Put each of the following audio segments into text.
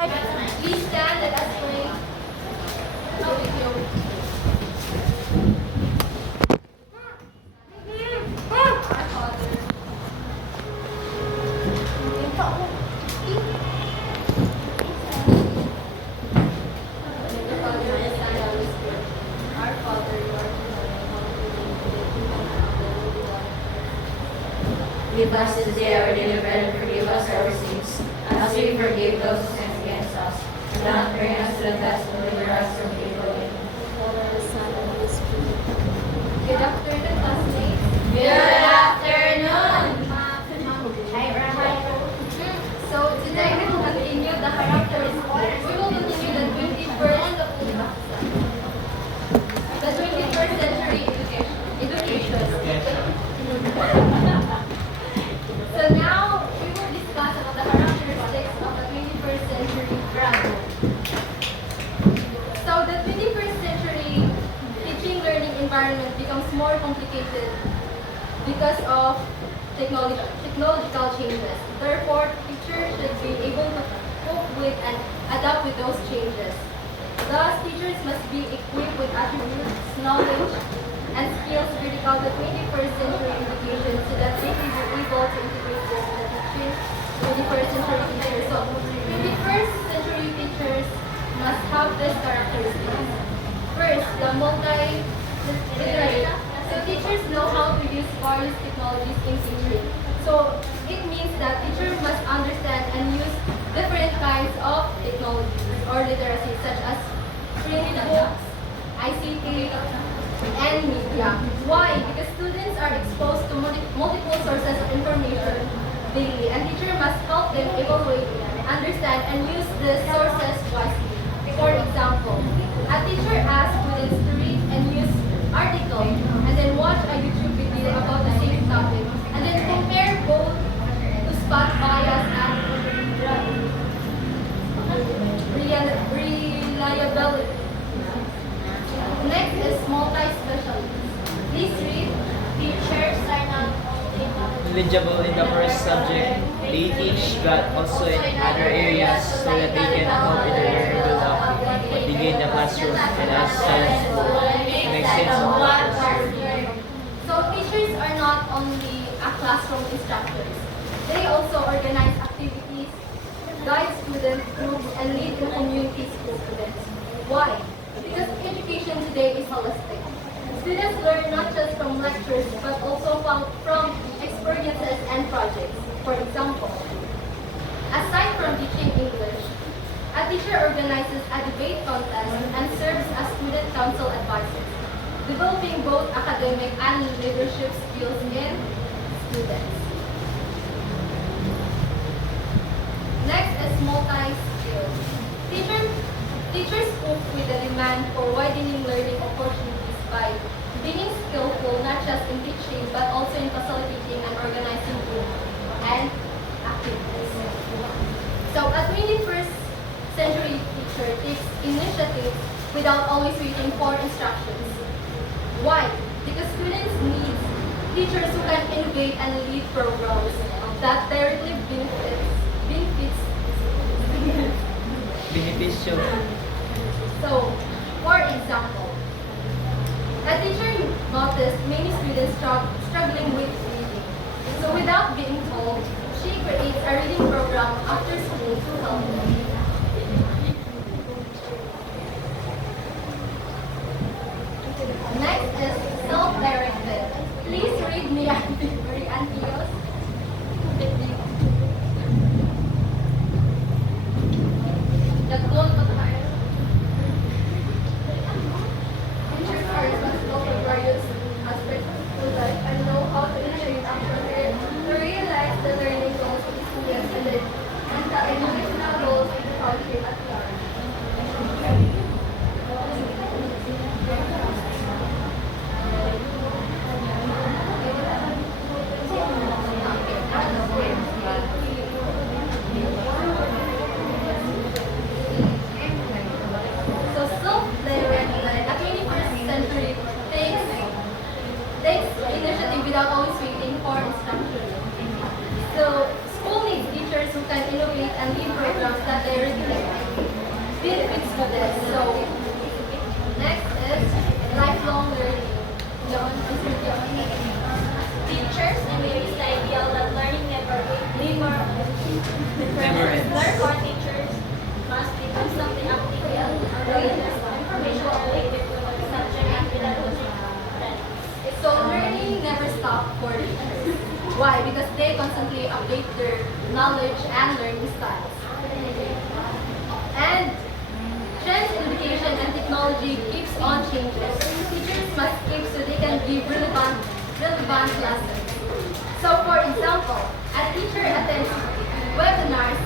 Please stand, let us pray. How with you? Our Father, in the Father, and the Son, and the Holy Spirit. Our Father, who art in heaven, hallowed be thy name. Thy kingdom come, thy will be done. Give us this day our daily bread and forgive us our sins, as we forgive those who sin against us. Do not bring us to the test, but deliver us from evil. Father, the Son, and the Holy Spirit. Good afternoon, classmates. Good afternoon! So today we will continue the characteristics. We will continue the 21st century education. So now we will discuss about the characteristics of the 21st century graduate. So the 21st century teaching learning environment becomes more complicated because of technological changes. Therefore, teachers should be able to cope with and adapt with those changes. Thus, teachers must be equipped with attributes, knowledge, and skills critical to 21st century education so that they can be able to integrate this in the teaching 21st century teachers. So, 21st century teachers must have these characteristics. First, the multi-literate. So teachers know how to use various technologies in teaching. So it means that teachers must understand and use different kinds of technologies or literacy such as printed books, ICT, and media. Why? Because students are exposed to multiple sources of information daily, and teacher must help them evaluate, understand, and use the sources wisely. For example, a teacher asks students to read and use articles and then watch a YouTube video about the same topic and then compare both to spot bias and reliability. Next is multi-specialties. Please read. Teachers are not only Knowledgeable in the first subject they teach, but also in other areas so that they can help in the learning build up what they gain in the classroom and as science make sense of what is learned. So teachers are not only a classroom instructors. They also organize activities, guide student groups, and lead in community school events. Why? Because education today is holistic. Students learn not just from lectures, but also from experiences and projects. For example, aside from teaching English, a teacher organizes a debate contest and serves as student council advisor, developing both academic and leadership skills in students. Next is multi-skills. Teachers cope with the demand for widening learning opportunities by being skillful not just in teaching but also in facilitating and organizing groups and activities. So a 21st century teacher takes initiative without always waiting for instructions. Why? Because students need teachers who can innovate and lead programs that directly benefits Beneficial. So, for example, a teacher noticed many students struggling with reading. So without being told, she creates a reading program after school to help them. Next is self-directed. Please read me Antios. The clone of fire. Teachers are responsible for various aspects of school life and know how to initiate action to realize the learning goals of the students and the educational goals technology keeps on changing, teachers must keep so they can give relevant lessons. So for example, a teacher attends webinars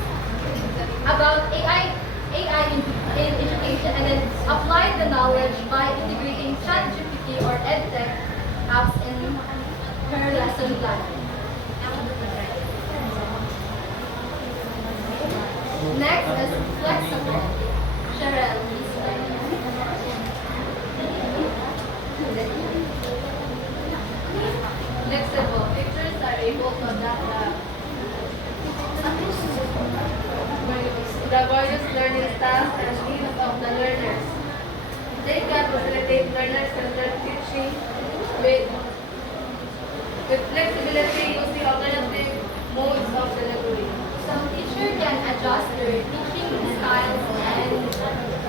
about AI in education and then apply the knowledge by integrating ChatGPT or EdTech apps in her lesson plan. Next is flexible. Cheryl, please. Flexible. Teachers are able to adapt the various learning styles and needs of the learners. They can facilitate learner-centered teaching with flexibility using alternative modes of delivery. So teacher can adjust their teaching styles and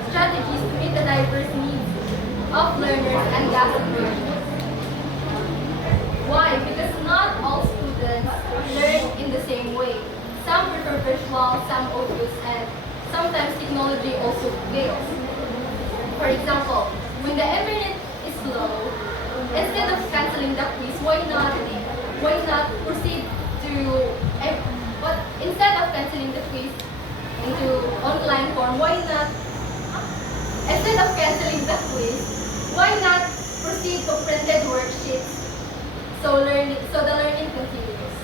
strategies to meet the diverse needs of learners and class situations. Why? Because not all students learn in the same way. Some prefer visual, some audios, and sometimes technology also fails. For example, when the internet is slow, instead of canceling the quiz, why not proceed to but instead of canceling the quiz into online form, why not proceed to printed worksheets so the learning continues.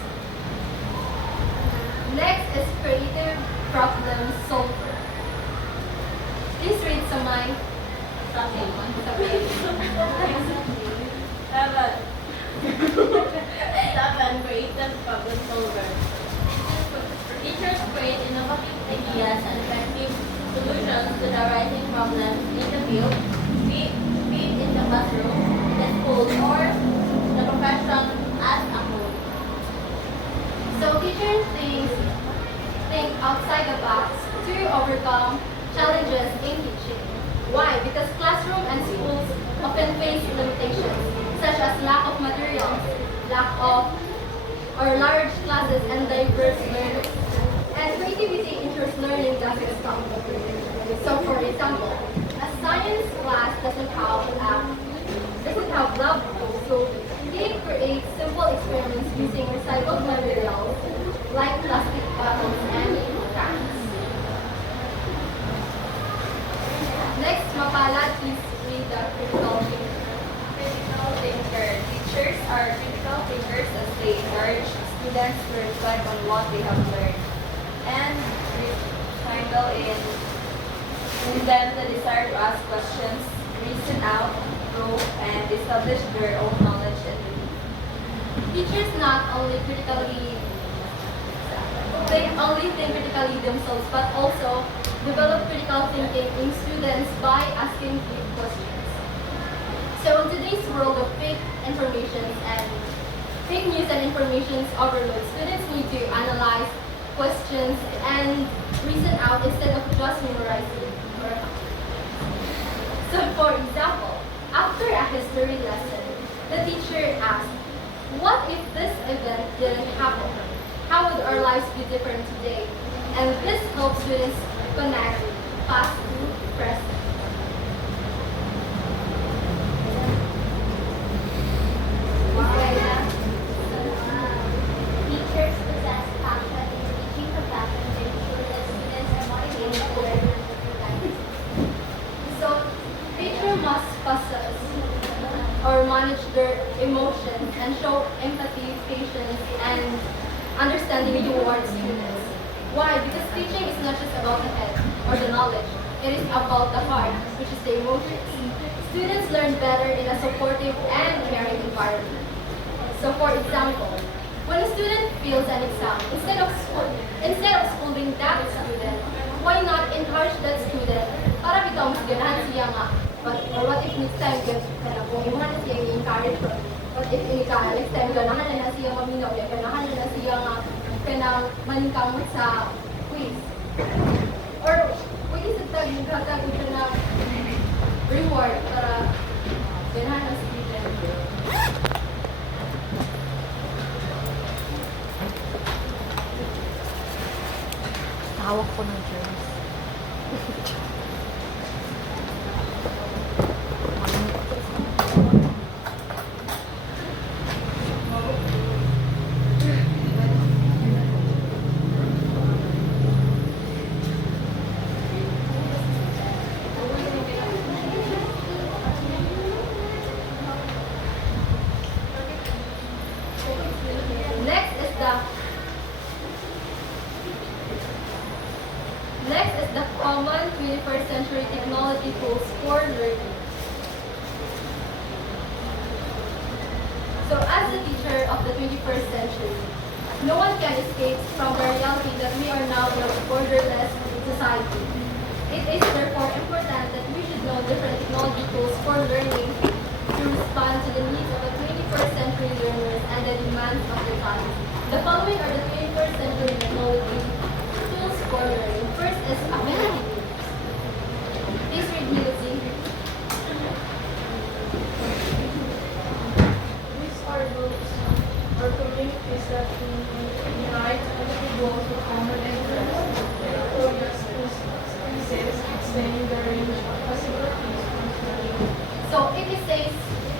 Next is creative problem solver. Please read some mind. Seven, creative problem solver. Teachers create innovative ideas and effective solutions to the arising problems in the field, be it in the classroom, the school, or the profession as a whole. So teachers think outside the box to overcome challenges in teaching. Why? Because classroom and schools often face limitations such as lack of materials, large classes, and diverse learners. And creativity ensures learning doesn't stop. So for example, a science class doesn't have lab tools, so they create simple experiments using recycled materials like plastic bottles and cans. Next, Mapala, please read the critical thinker. Critical thinker. Teachers are critical thinkers as they encourage students to reflect on what they have learned and rekindle in them the desire to ask questions, reason out, grow, and establish their own knowledge and belief. Teachers not only think critically themselves, but also develop critical thinking in students by asking deep questions. So in today's world of fake information and fake news and information overload, students need to analyze questions and reason out instead of just memorizing. So for example, after a history lesson, the teacher asked, what if this event didn't happen? How would our lives be different today? And this helps students connect past to present. Teachers possess passion in teaching compassion to ensure that students are motivated to learn and learn. So teacher must possess or manage their emotions and show empathy, patience, and understanding towards students. Why? Because teaching is not just about the head or the knowledge. It is about the heart, which is the emotions. Students learn better in a supportive and caring environment. So for example, when a student fails an exam, instead of scolding that student, why not encourage that student para bitaw mas ganahan siya nga. Or what if next time kung imuhan na siya i-encourage her? What if next time ganahan na siya maminaw, ganahan na siya nga kanang maningkang sa quiz. Or pwede sa tag siya na reward para ganahan na student. Hawak ko ng germs. common 21st century technology tools for learning. So as a teacher of the 21st century, no one can escape from the reality that we are now in a borderless society. It is therefore important that we should know different technology tools for learning to respond to the needs of the 21st century learners and the demands of the times. The following are the 21st century technology tools for learning. First is ability groups. Please read me, Lucy. These are groups or communities that unite individuals with common interests, extending the range of possibilities for study. So it says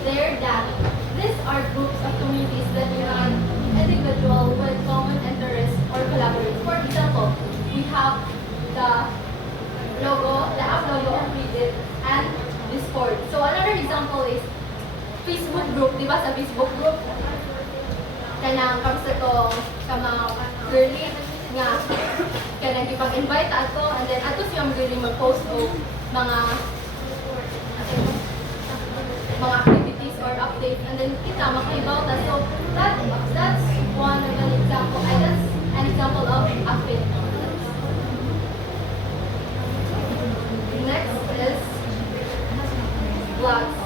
there that these are groups of communities that unite individuals with common interests or collaborate. For example, we have the app logo of Reddit and Discord. So another example is Facebook group, di ba sa Facebook group? Kanang kamsa ko sa mga girly nga kanang ipag-invite ato and then ato siyang girly mag-post o mga activities or updates and then kita makaibaw ta. So that's one of an example. That's an example of affinity. Next is blogs.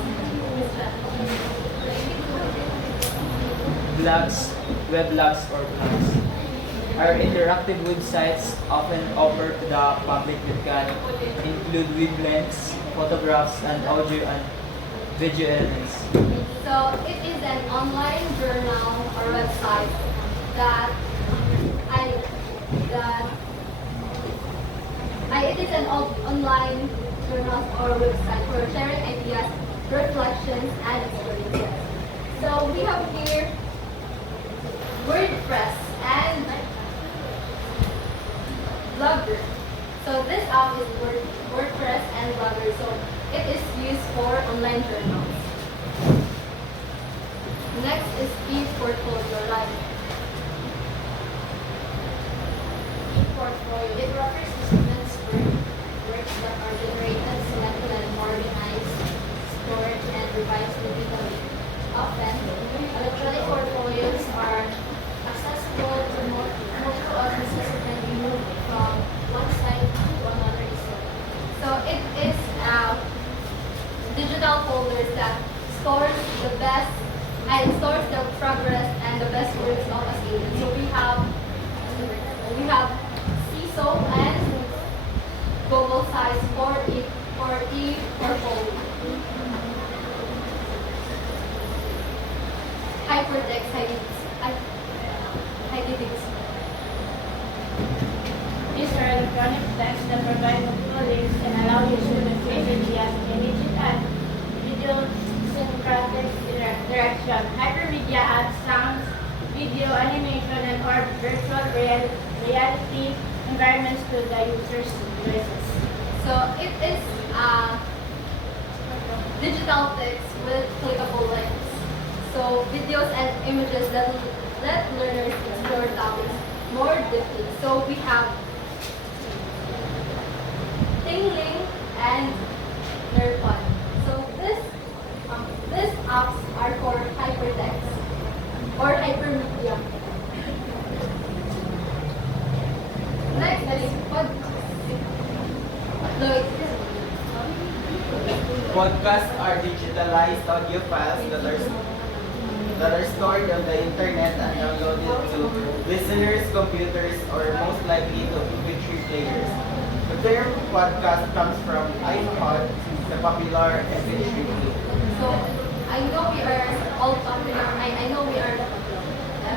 Blogs, weblogs, or blogs are interactive websites often offered to the public that can include web links, photographs, and audio and video elements. So it is an online journal or website that it is an online journal or website for sharing ideas, reflections, and experiences. So we have here WordPress and Blogger. So this app is WordPress and Blogger. So it is used for online journals. Next is ePortfolio, right? ePortfolio. It offers students works that are generated, selected, and organized, stored, and revised digitally. Often, electronic portfolios are accessible to multiple audiences and can be moved from one site to another easily. So it is digital folders that stores the best and stores the progress and the best works of a student. So we have CISO and Google size for e-portfolio. Hypertext hypertext. These are electronic texts that provide multiple links and allow users to create ideas, images, and video syncretic direction. Hypermedia adds sounds, video, animation, and or virtual reality environments to the user's devices. So it is digital text with clickable links. So videos and images that let learners explore topics more deeply. So we have Tingling and Nerfun. So these apps are for hypertext or hypermedia. Next is Podcasts are digitalized audio files that are stored on the internet and downloaded to listeners' computers or most likely to MP3 players. The term podcast comes from iPod, the popular MP3 player. So I know we are all popular.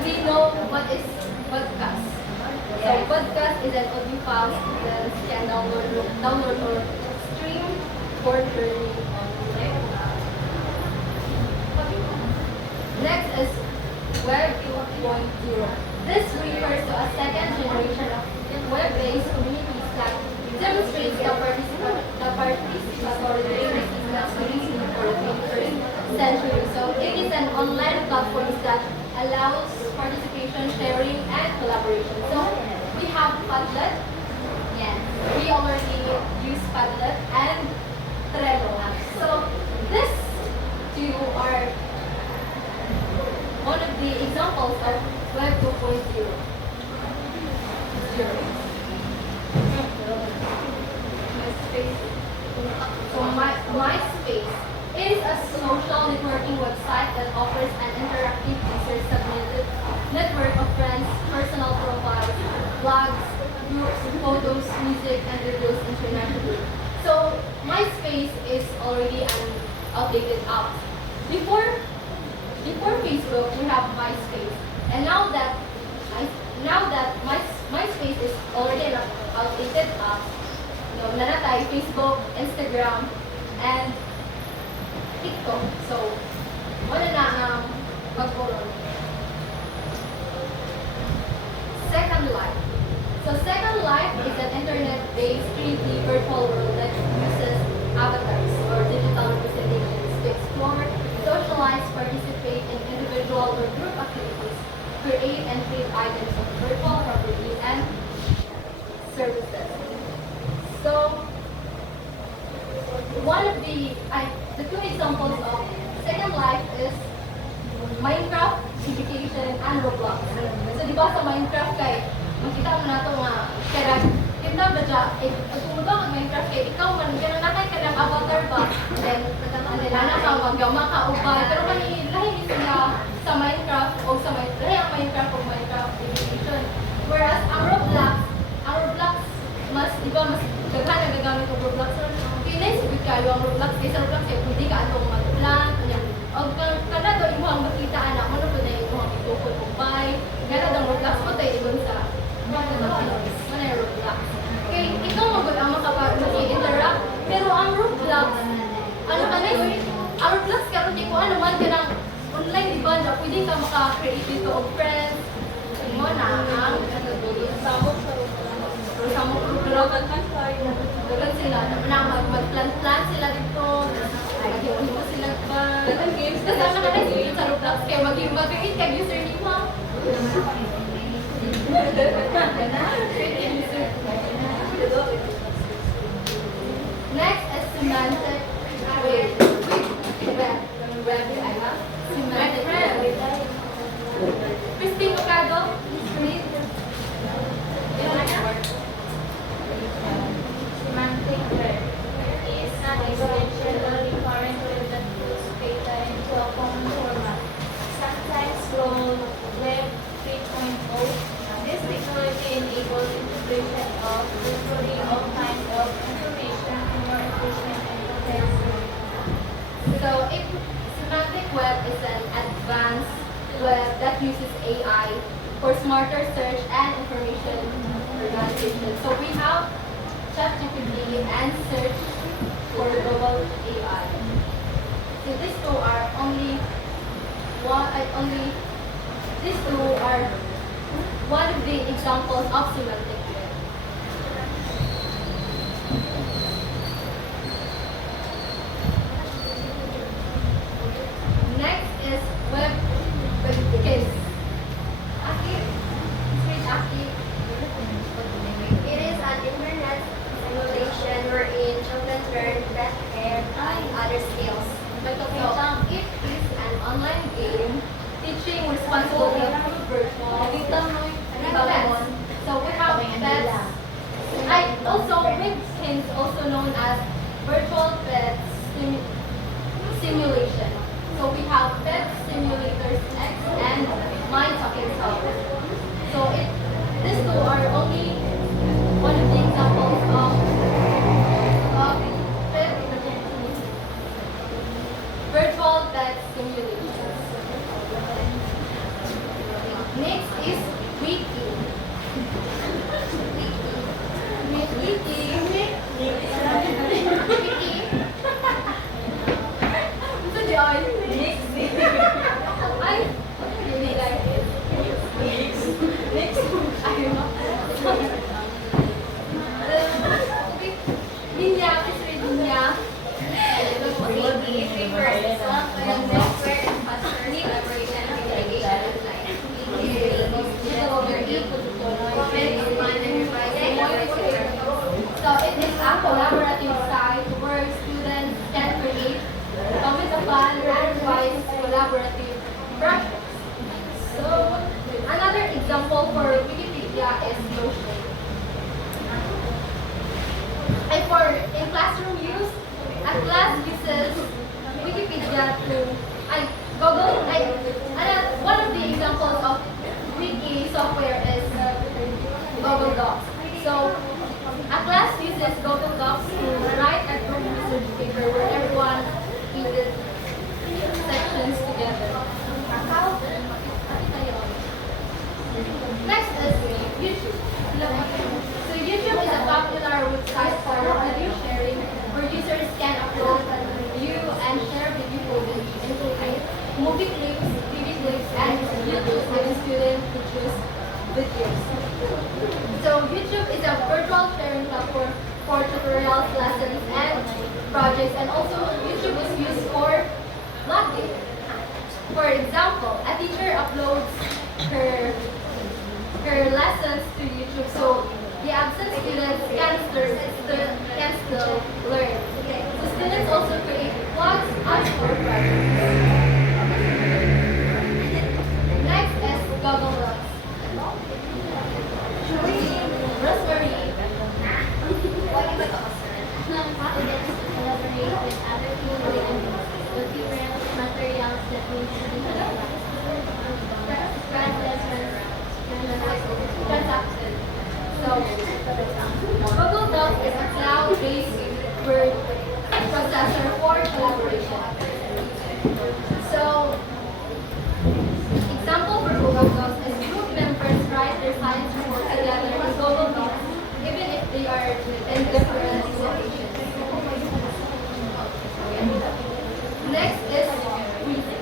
We know what is podcast. So podcast is an audio file that can download or stream for learning online. Next is Web 2.0. This refers to a second generation of web-based communities that demonstrates the participatory literacy that students need for the 21st century. So it is an online platform that allows participation, sharing, and collaboration. So we have Padlet. Yes. we already use Padlet and Trello. So these two are one of the examples of Web 2.0. So MySpace is a social networking website that offers an interactive user-submitted network of friends, personal profiles, blogs, groups, photos, music, and videos internationally. So MySpace is already an outdated app. Before Facebook, we have MySpace, and now that MySpace is already an outdated app, nanatay Facebook, Instagram, and TikTok. So, wala na ang pagkulong. Second Life. So, Second Life is an internet-based 3D virtual world that uses avatars or digital representations to explore, socialize, participate in individual or group activities, create and trade items of virtual properties and services. So, one of the two examples of Second Life is Minecraft, education, and Roblox. So, di ba sa Minecraft kay, makita mo na ito nga, kaya kita ba dyan, kung mo Minecraft kay, ikaw man, gano'n na kayo ng avatar ba? Then, nilana ka, magama ka, ubay. Pero lahi ni sila sa Minecraft o sa Minecraft o Minecraft education. Whereas, ang Roblox, mas daghan ang gagamit ng Roblox. So, pinaisipit kayo ang Roblox. Kaya sa Roblox, hindi ka atong mag-plan. O kada doon yung mga makita, anak mo, ano na yung mga itukod kong bay. Gana ang Roblox mo tayo, ibon sa mana yung Roblox. Okay, ikaw magod ang makapag-interact. Pero ang Roblox, ang Roblox karon di ko ano man ka ng online, di ba? Na pwede ka maka-create dito of friends. Mo na ang samok Dugan sila, mag-plan sila dito, mag-himo sila ba? Games na sana ka na sa Roblox, kaya mag-create ka username mo. Next is semantic web. Semantic web. Christine Ocado, please read. Semantic web is an extension referring to that puts data into a common format, sometimes called Web 3.0. This technology enables integration of virtually all kinds of information in more efficient and comprehensive. So, semantic web is an advanced web that uses AI for smarter search and information organization. So, we have ChatGPT and search for global AI. So, these two are one of the examples of semantic web. Next is web kiss. It is an internet simulation wherein children learn breath, hair, and other skills. So, it is an online game teaching responsibility of virtual. So we have pets. Also Webkins, also known as virtual pets simulation. So we have Pet Simulators X and My Talking Sound. So these two are only one of the examples of pet virtual pet simulations. Next is Wiki. Ito di ay. Ay, hindi like it. Next. Ayun. in classroom use, a class uses Wikipedia to, Google, one of the examples of wiki software is Google Docs. So, a class uses Google Docs to write a group research paper where everyone edits sections together. Next is YouTube. So YouTube is a popular website for video sharing where users can upload, view, and share video footage, including movie clips, TV clips, and YouTube with students to choose videos. So YouTube is a virtual sharing platform for tutorials, lessons, and projects, and also YouTube is used for blogging. For example, a teacher uploads her lessons to YouTube, so the absent students can still learn. So students also create blogs on for projects. Next is Google Docs. Rosemary. Students collaborate with other people and the different materials that need to be analyzed. Transacted. So, Google Docs is a cloud-based word processor for collaboration. So, example for Google Docs is group members write their science report together in Google Docs, even if they are in different locations. Next is reading.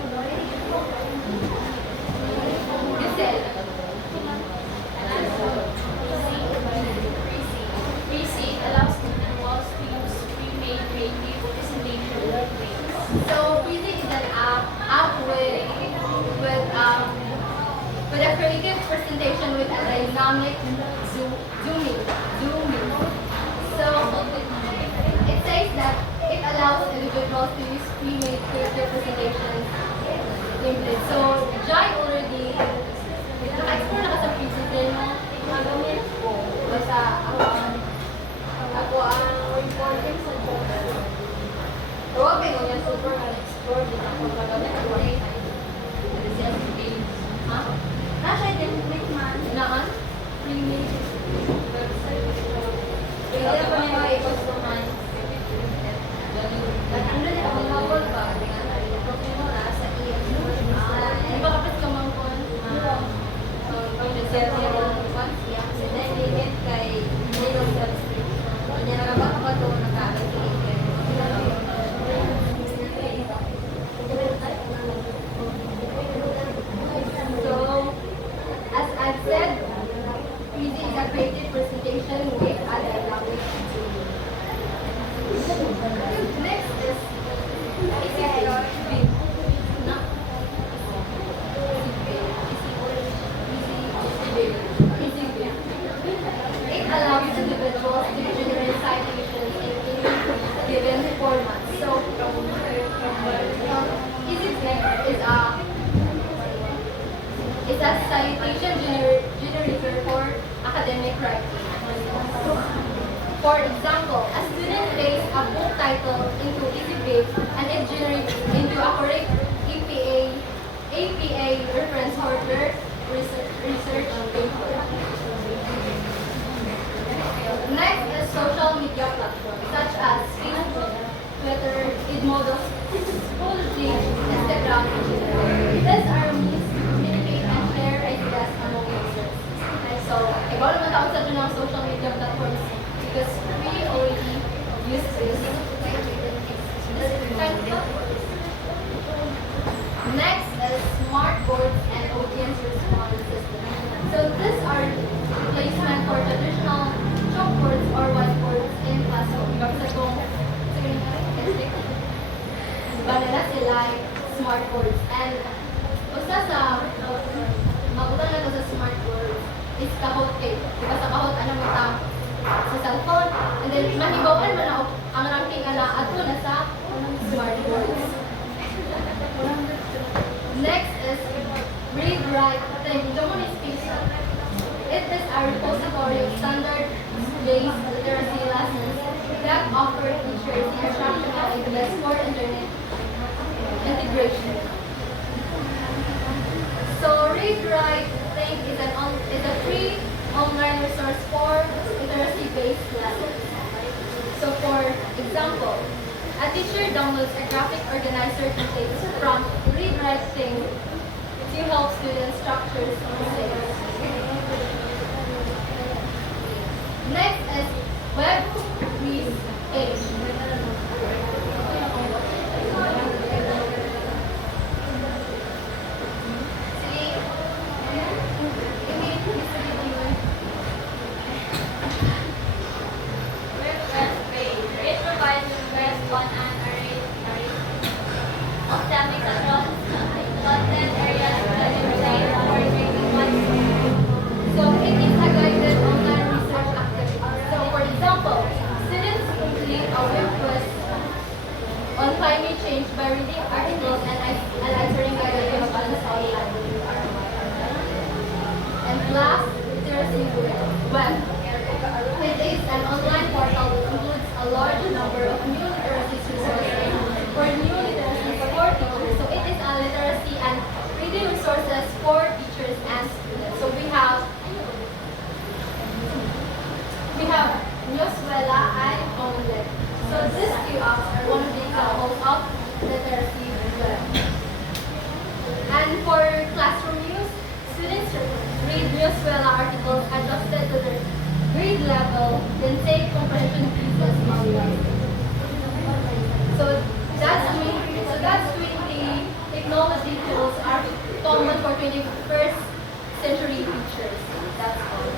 Giselle. Pre-seed allows individuals to use pre-made creative presentation techniques. So Prezi is an app with a creative presentation with a dynamic zooming. So it says that it allows individuals to use pre-made creative presentations templates. So Jai already naka-explore na ka sa Prezi din, no? Magamit ko. Basta ako ang recording sa journal. Huwag mo yan, super explore din ako magamit ako. Ha? Nasa template man. Naan? Pre-made website. Kaya pa may mga i-customize. Ano na ako bawal ba? Di ba kapit ka mang kon? Pag-reset niya ng once siya. Then, limit kay zero subscription. Kanya nakabaka pa ito, nakakagigit kayo. So, as I've said, Prezi is a creative presentation with a dynamic zoom. Next is It allows individuals to generate citations in any given format. So, is a citation generator for academic writing. For example, a student pastes a book title into EasyBib and it generates into a correct APA reference for their research paper. Next is social media platforms such as Facebook, Twitter, Edmodo, Schoology, Instagram, and Twitter. These are means to communicate and share ideas among users. So, ikaw naman taon sa ng social media platforms because we already use this. Next is smart boards and audience response system. So these are replacement for traditional chalkboards or whiteboards in classroom. Kasi kung banala sila smart boards and usa sa mabutan na to sa smart boards is kahot kay. Diba sa kahot ano mo ta sa cellphone and then mahibawan man ako ang ranking ana ato na sa smart boards. Next is read, write, think. It is a repository of standard-based literacy lessons that offer teachers the instructional ideas for internet integration. So Read, Write, Think is a free online resource for literacy-based lessons. So for example, a teacher downloads a graphic organizer template from Read, Write, Think to help students structure things. Next is Web Read Page. Request page. It provides requests on an array of topics across content areas that you relate or taking one. So it is a guided online research activity. So for example, students complete a web quiz on climate change by reading articles and answering guided questions online. And last, literacy web. It is an online portal that includes a large number of new literacy resources for new literacy for teachers. So it is a literacy and reading resources for teachers and students. So we have Newswella and Omelette. So these two apps are one of the examples of literacy web. And for classroom use, students read Newswella articles adjusted to their grade level, then take comprehension quizzes online. So that's when the technology tools are common for 21st century teachers. That's all.